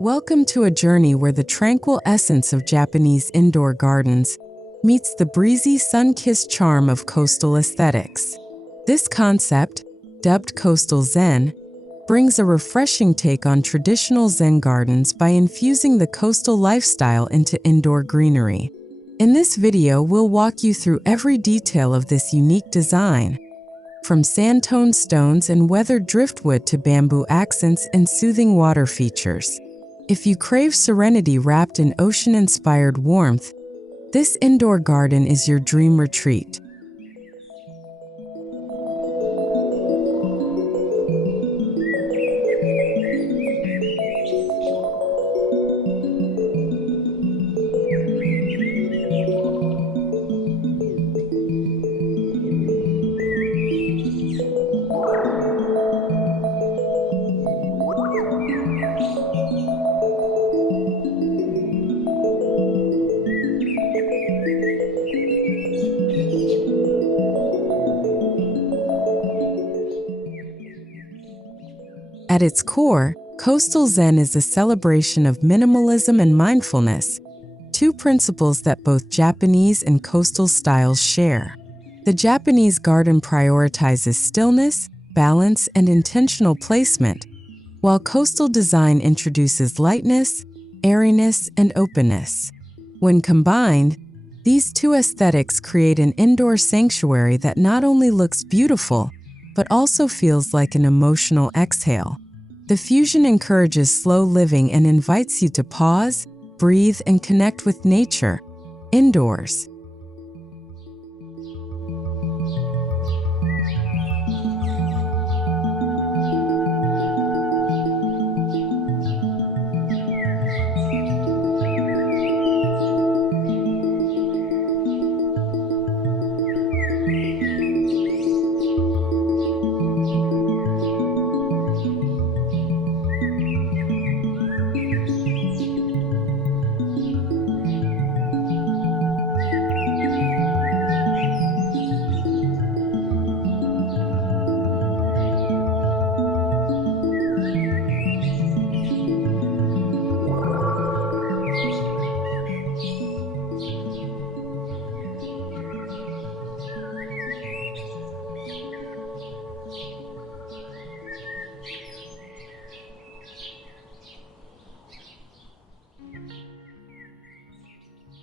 Welcome to a journey where the tranquil essence of Japanese indoor gardens meets the breezy, sun-kissed charm of coastal aesthetics. This concept, dubbed Coastal Zen, brings a refreshing take on traditional Zen gardens by infusing the coastal lifestyle into indoor greenery. In this video, we'll walk you through every detail of this unique design, from sand-toned stones and weathered driftwood to bamboo accents and soothing water features. If you crave serenity wrapped in ocean-inspired warmth, this indoor garden is your dream retreat. At its core, Coastal Zen is a celebration of minimalism and mindfulness, two principles that both Japanese and coastal styles share. The Japanese garden prioritizes stillness, balance, and intentional placement, while coastal design introduces lightness, airiness, and openness. When combined, these two aesthetics create an indoor sanctuary that not only looks beautiful, but also feels like an emotional exhale. The fusion encourages slow living and invites you to pause, breathe, and connect with nature, indoors.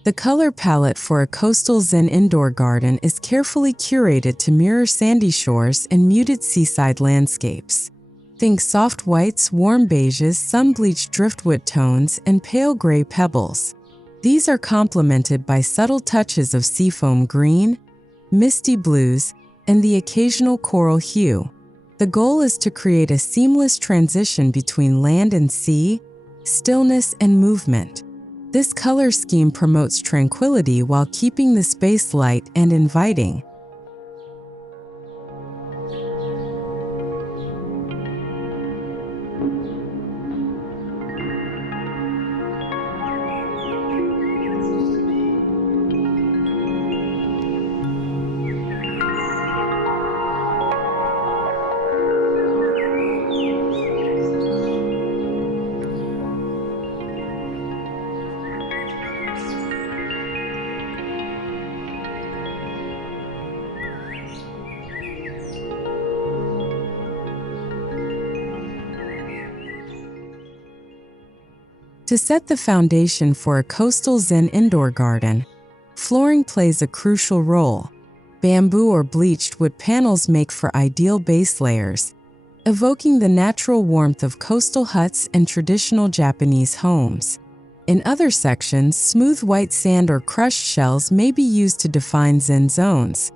The color palette for a coastal Zen indoor garden is carefully curated to mirror sandy shores and muted seaside landscapes. Think soft whites, warm beiges, sun-bleached driftwood tones, and pale gray pebbles. These are complemented by subtle touches of seafoam green, misty blues, and the occasional coral hue. The goal is to create a seamless transition between land and sea, stillness and movement. This color scheme promotes tranquility while keeping the space light and inviting. To set the foundation for a coastal Zen indoor garden, flooring plays a crucial role. Bamboo or bleached wood panels make for ideal base layers, evoking the natural warmth of coastal huts and traditional Japanese homes. In other sections, smooth white sand or crushed shells may be used to define Zen zones,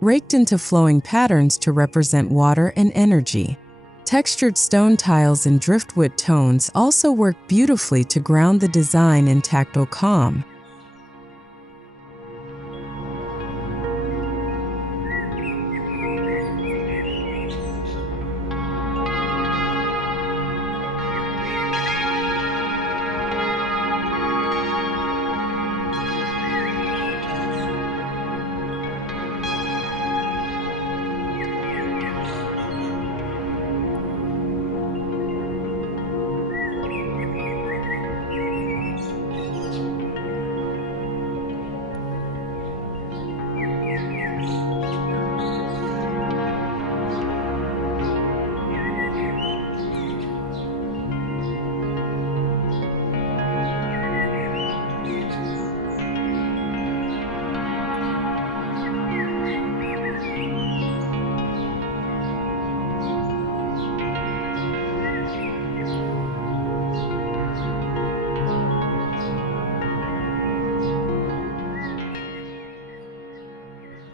raked into flowing patterns to represent water and energy. Textured stone tiles and driftwood tones also work beautifully to ground the design in tactile calm.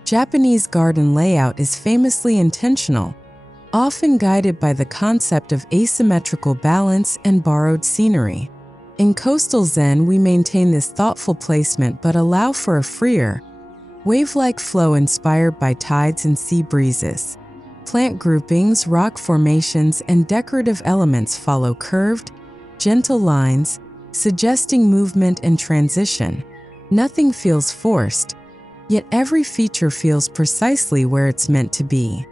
Japanese garden layout is famously intentional, often guided by the concept of asymmetrical balance and borrowed scenery. In coastal Zen, we maintain this thoughtful placement but allow for a freer, wave-like flow inspired by tides and sea breezes. Plant groupings, rock formations, and decorative elements follow curved, gentle lines, suggesting movement and transition. Nothing feels forced, yet every feature feels precisely where it's meant to be.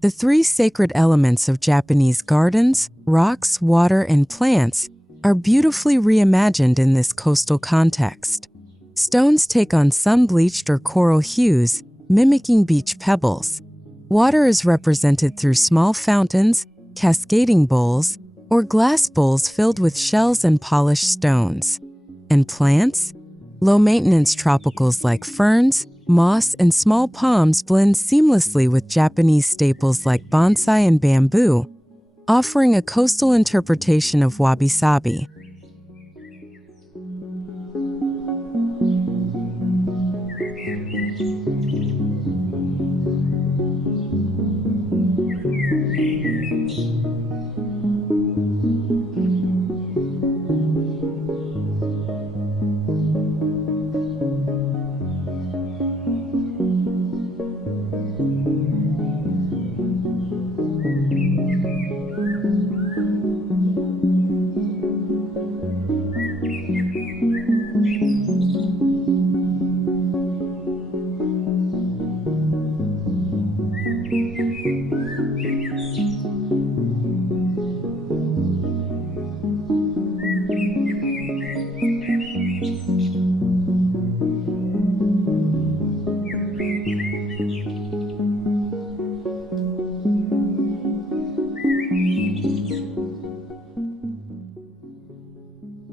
The three sacred elements of Japanese gardens, rocks, water, and plants, are beautifully reimagined in this coastal context. Stones take on sun-bleached or coral hues, mimicking beach pebbles. Water is represented through small fountains, cascading bowls, or glass bowls filled with shells and polished stones. And plants? Low-maintenance tropicals like ferns, moss, and small palms blend seamlessly with Japanese staples like bonsai and bamboo, offering a coastal interpretation of wabi-sabi.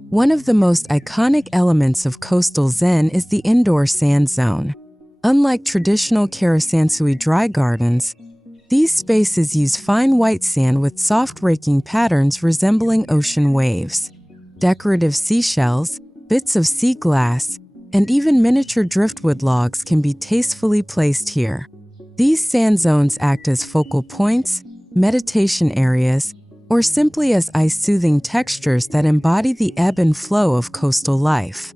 One of the most iconic elements of coastal Zen is the indoor sand zone. Unlike traditional karasansui dry gardens, these spaces use fine white sand with soft raking patterns resembling ocean waves. Decorative seashells, bits of sea glass, and even miniature driftwood logs can be tastefully placed here. These sand zones act as focal points, meditation areas, or simply as ice-soothing textures that embody the ebb and flow of coastal life.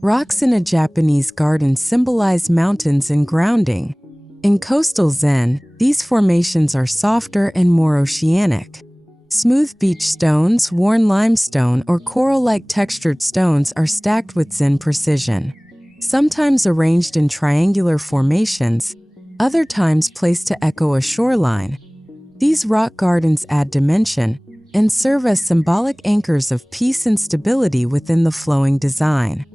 Rocks in a Japanese garden symbolize mountains and grounding. In coastal Zen, these formations are softer and more oceanic. Smooth beach stones, worn limestone, or coral-like textured stones are stacked with Zen precision. Sometimes arranged in triangular formations, other times placed to echo a shoreline. These rock gardens add dimension and serve as symbolic anchors of peace and stability within the flowing design.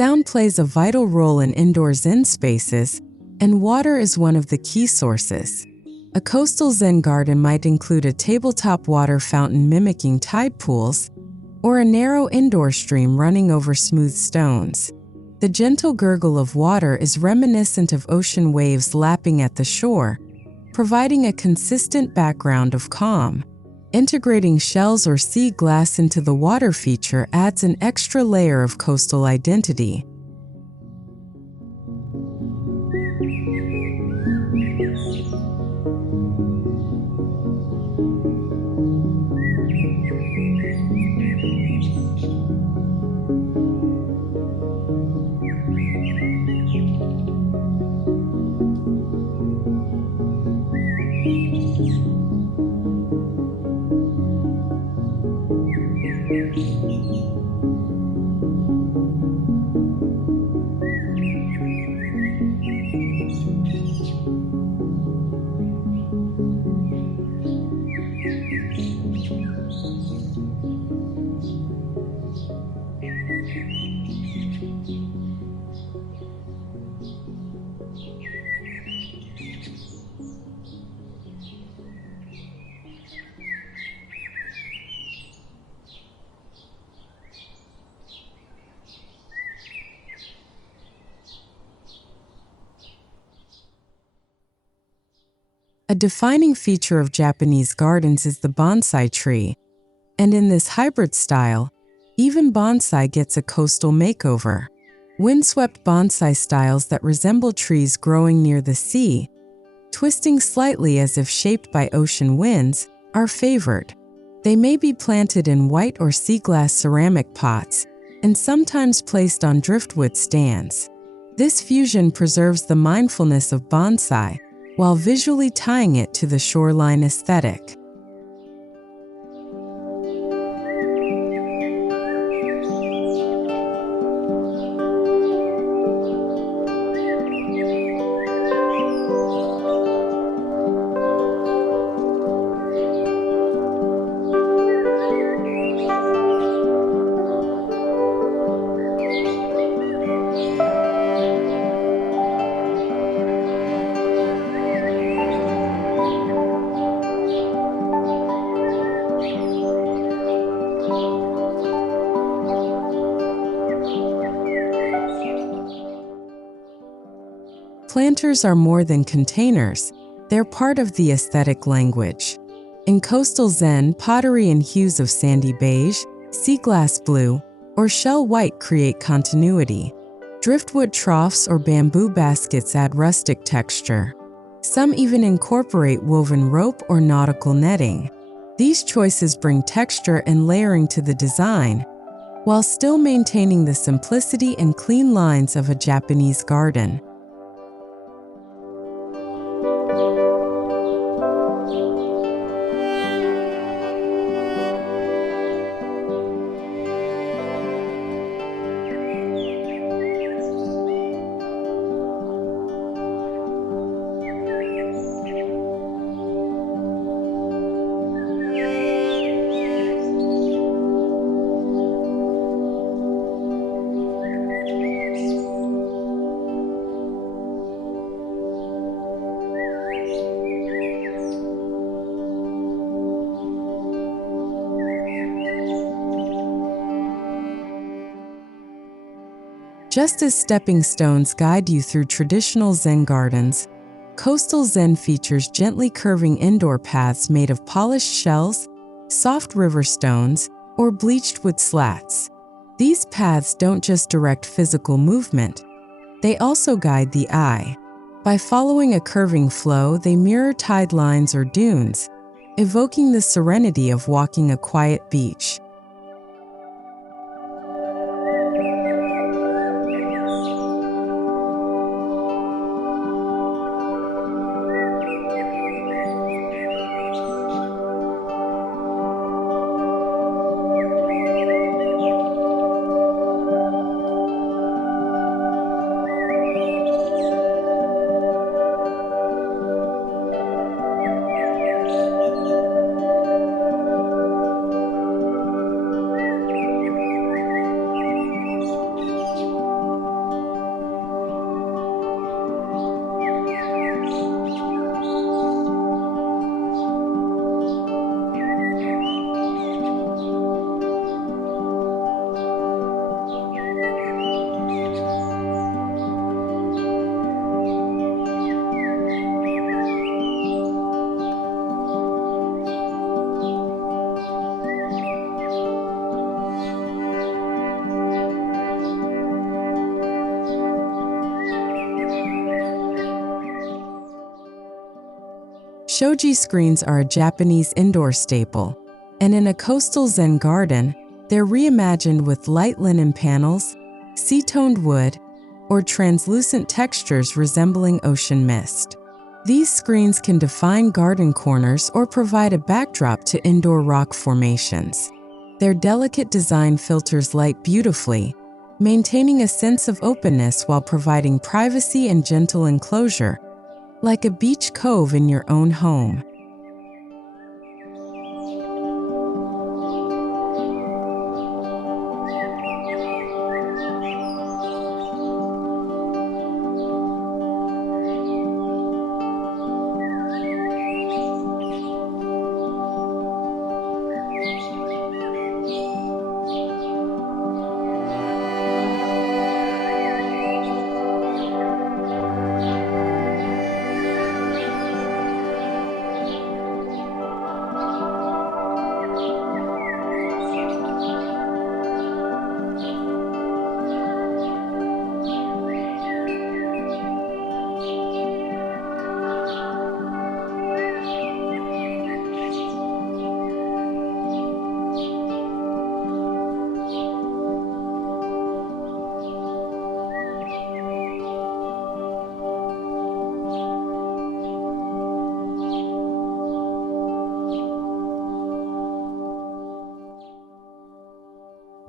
Sound plays a vital role in indoor Zen spaces, and water is one of the key sources. A coastal Zen garden might include a tabletop water fountain mimicking tide pools, or a narrow indoor stream running over smooth stones. The gentle gurgle of water is reminiscent of ocean waves lapping at the shore, providing a consistent background of calm. Integrating shells or sea glass into the water feature adds an extra layer of coastal identity. A defining feature of Japanese gardens is the bonsai tree, and in this hybrid style, even bonsai gets a coastal makeover. Windswept bonsai styles that resemble trees growing near the sea, twisting slightly as if shaped by ocean winds, are favored. They may be planted in white or sea glass ceramic pots and sometimes placed on driftwood stands. This fusion preserves the mindfulness of bonsai while visually tying it to the shoreline aesthetic. Planters are more than containers, they're part of the aesthetic language. In coastal Zen, pottery in hues of sandy beige, sea glass blue, or shell white create continuity. Driftwood troughs or bamboo baskets add rustic texture. Some even incorporate woven rope or nautical netting. These choices bring texture and layering to the design, while still maintaining the simplicity and clean lines of a Japanese garden. Just as stepping stones guide you through traditional Zen gardens, coastal Zen features gently curving indoor paths made of polished shells, soft river stones, or bleached wood slats. These paths don't just direct physical movement, they also guide the eye. By following a curving flow, they mirror tide lines or dunes, evoking the serenity of walking a quiet beach. Shoji screens are a Japanese indoor staple, and in a coastal Zen garden, they're reimagined with light linen panels, sea-toned wood, or translucent textures resembling ocean mist. These screens can define garden corners or provide a backdrop to indoor rock formations. Their delicate design filters light beautifully, maintaining a sense of openness while providing privacy and gentle enclosure, like a beach cove in your own home.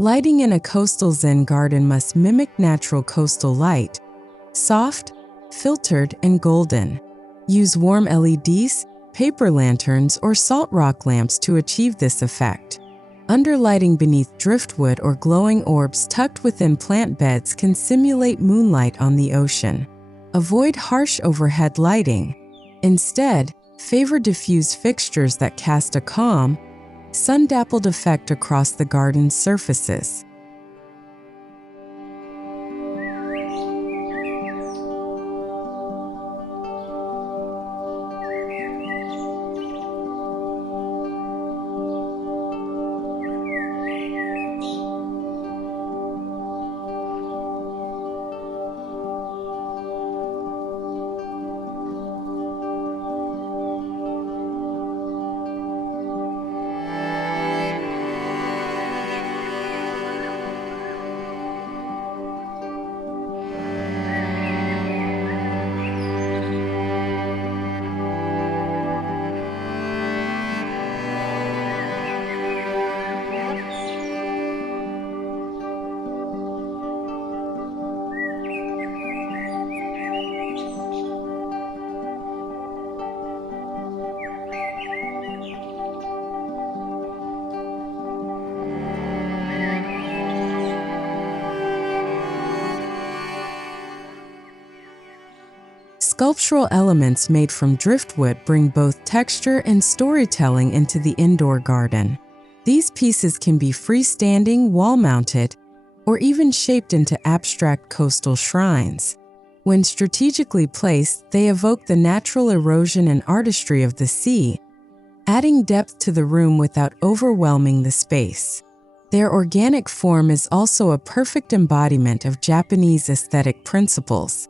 Lighting in a coastal Zen garden must mimic natural coastal light, soft, filtered, and golden. Use warm LEDs, paper lanterns, or salt rock lamps to achieve this effect. Underlighting beneath driftwood or glowing orbs tucked within plant beds can simulate moonlight on the ocean. Avoid harsh overhead lighting. Instead, favor diffuse fixtures that cast a calm, sun-dappled effect across the garden's surfaces. Sculptural elements made from driftwood bring both texture and storytelling into the indoor garden. These pieces can be freestanding, wall-mounted, or even shaped into abstract coastal shrines. When strategically placed, they evoke the natural erosion and artistry of the sea, adding depth to the room without overwhelming the space. Their organic form is also a perfect embodiment of Japanese aesthetic principles.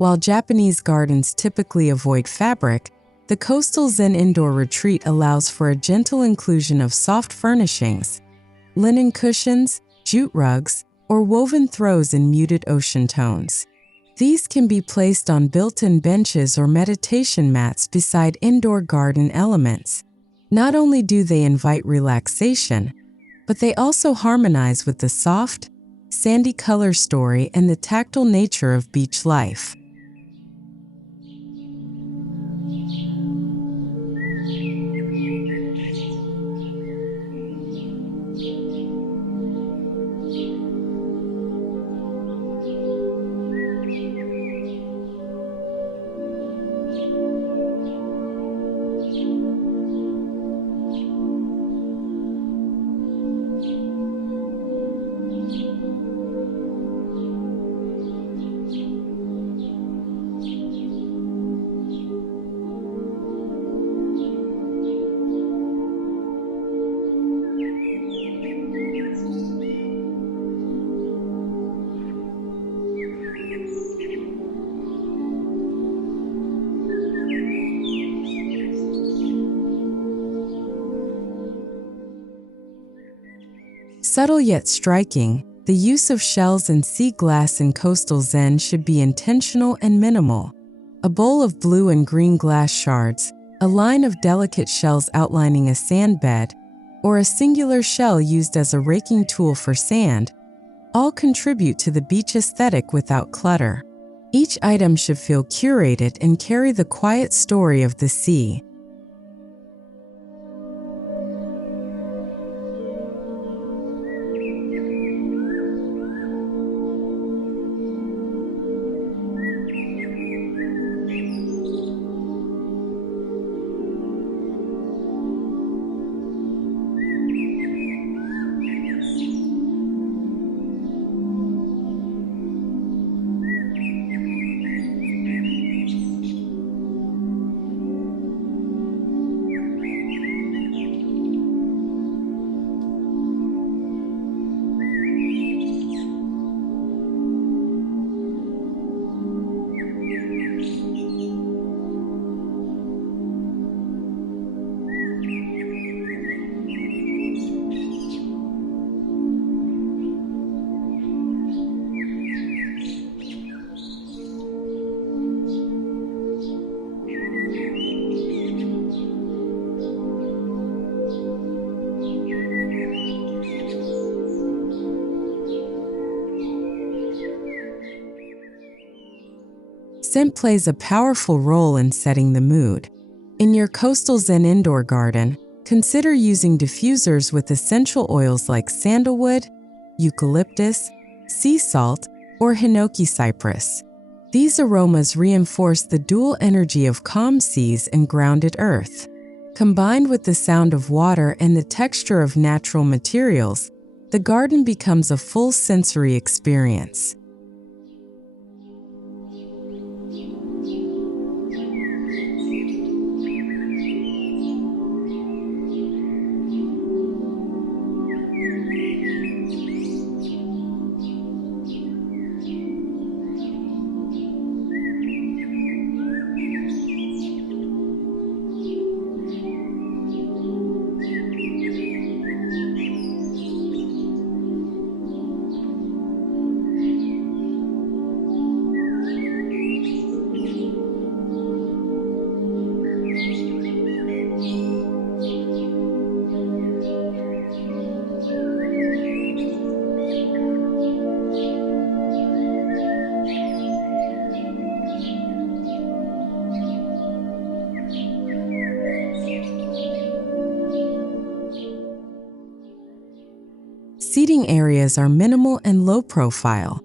While Japanese gardens typically avoid fabric, the coastal Zen indoor retreat allows for a gentle inclusion of soft furnishings, linen cushions, jute rugs, or woven throws in muted ocean tones. These can be placed on built-in benches or meditation mats beside indoor garden elements. Not only do they invite relaxation, but they also harmonize with the soft, sandy color story and the tactile nature of beach life. Subtle yet striking, the use of shells and sea glass in coastal Zen should be intentional and minimal. A bowl of blue and green glass shards, a line of delicate shells outlining a sand bed, or a singular shell used as a raking tool for sand, all contribute to the beach aesthetic without clutter. Each item should feel curated and carry the quiet story of the sea. Scent plays a powerful role in setting the mood. In your coastal Zen indoor garden, consider using diffusers with essential oils like sandalwood, eucalyptus, sea salt, or hinoki cypress. These aromas reinforce the dual energy of calm seas and grounded earth. Combined with the sound of water and the texture of natural materials, the garden becomes a full sensory experience. Seating areas are minimal and low profile.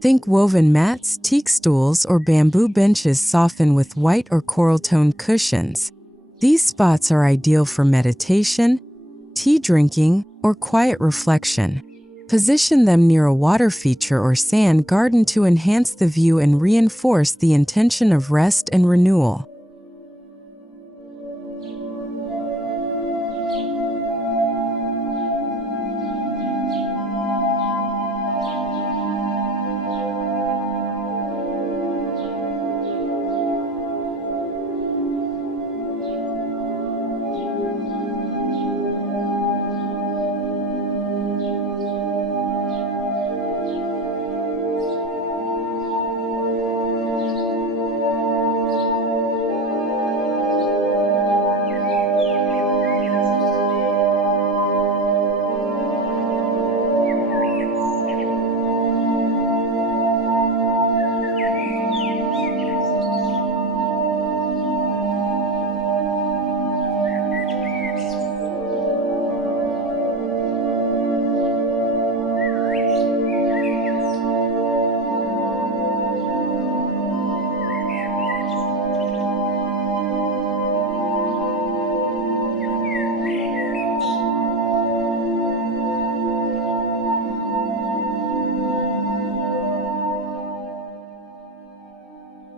Think woven mats, teak stools, or bamboo benches softened with white or coral-toned cushions. These spots are ideal for meditation, tea drinking, or quiet reflection. Position them near a water feature or sand garden to enhance the view and reinforce the intention of rest and renewal.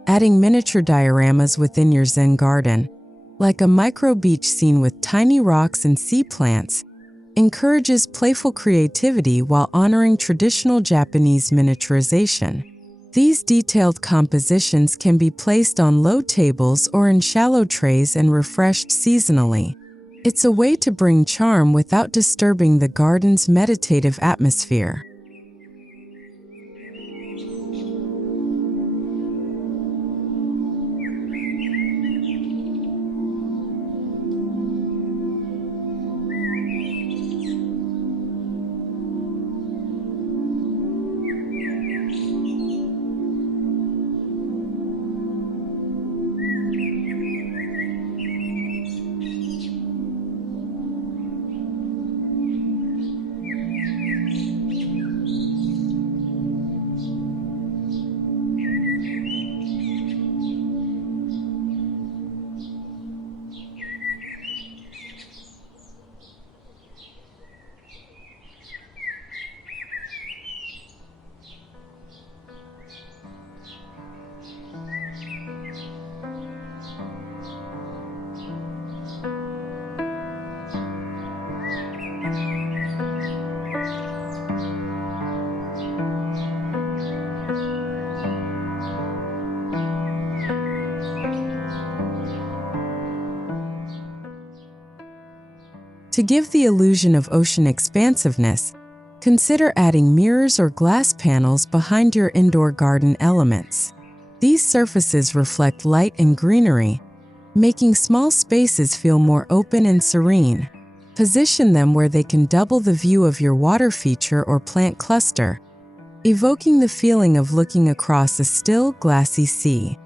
Adding miniature dioramas within your Zen garden, like a micro beach scene with tiny rocks and sea plants, encourages playful creativity while honoring traditional Japanese miniaturization. These detailed compositions can be placed on low tables or in shallow trays and refreshed seasonally. It's a way to bring charm without disturbing the garden's meditative atmosphere. To give the illusion of ocean expansiveness, consider adding mirrors or glass panels behind your indoor garden elements. These surfaces reflect light and greenery, making small spaces feel more open and serene. Position them where they can double the view of your water feature or plant cluster, evoking the feeling of looking across a still, glassy sea.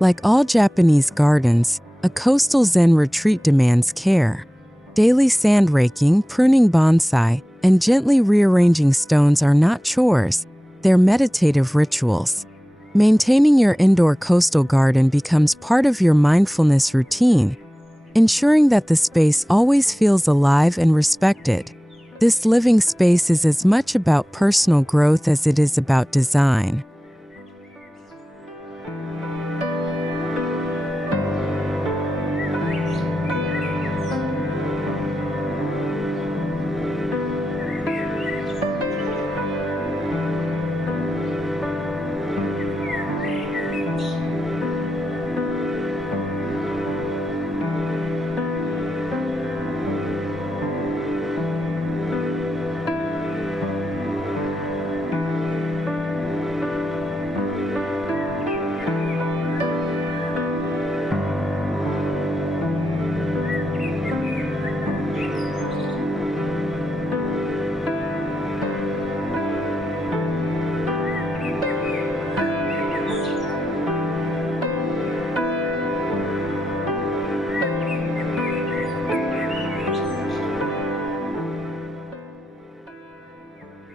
Like all Japanese gardens, a coastal Zen retreat demands care. Daily sand raking, pruning bonsai, and gently rearranging stones are not chores. They're meditative rituals. Maintaining your indoor coastal garden becomes part of your mindfulness routine, ensuring that the space always feels alive and respected. This living space is as much about personal growth as it is about design.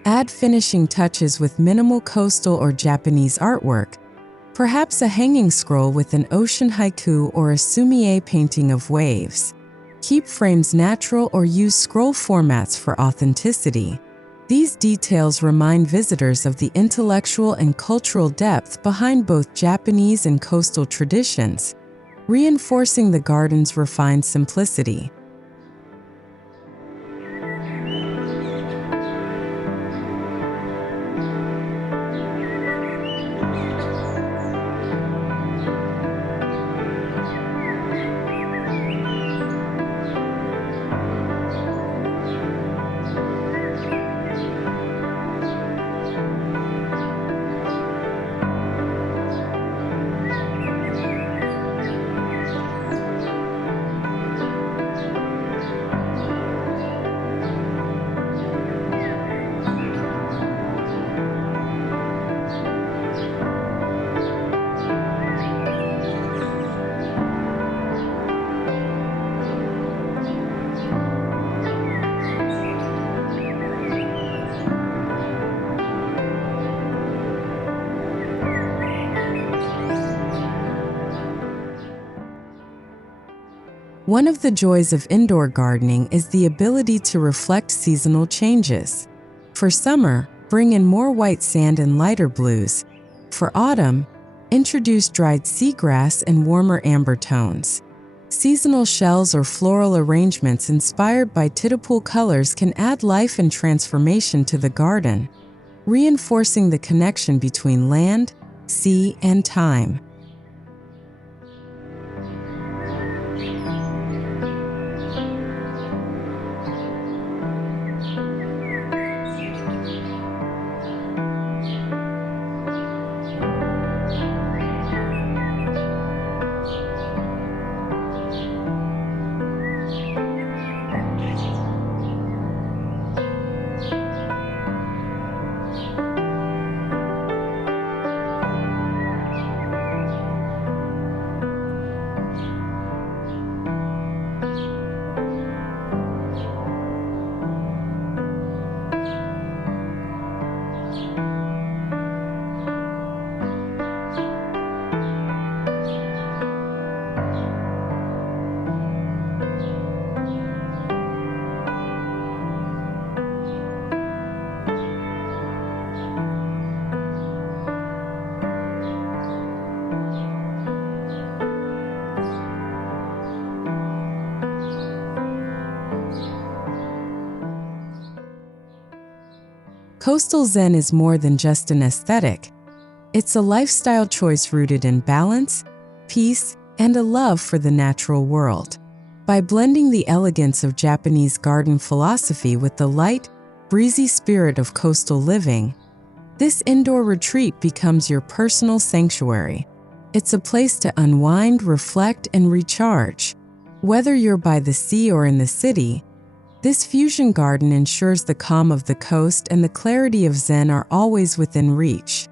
Add finishing touches with minimal coastal or Japanese artwork, perhaps a hanging scroll with an ocean haiku or a sumie painting of waves. Keep frames natural or use scroll formats for authenticity. These details remind visitors of the intellectual and cultural depth behind both Japanese and coastal traditions, reinforcing the garden's refined simplicity. One of the joys of indoor gardening is the ability to reflect seasonal changes. For summer, bring in more white sand and lighter blues. For autumn, introduce dried seagrass and warmer amber tones. Seasonal shells or floral arrangements inspired by tidal colors can add life and transformation to the garden, reinforcing the connection between land, sea, and time. Coastal Zen is more than just an aesthetic. It's a lifestyle choice rooted in balance, peace, and a love for the natural world. By blending the elegance of Japanese garden philosophy with the light, breezy spirit of coastal living, this indoor retreat becomes your personal sanctuary. It's a place to unwind, reflect, and recharge. Whether you're by the sea or in the city, this fusion garden ensures the calm of the coast and the clarity of Zen are always within reach.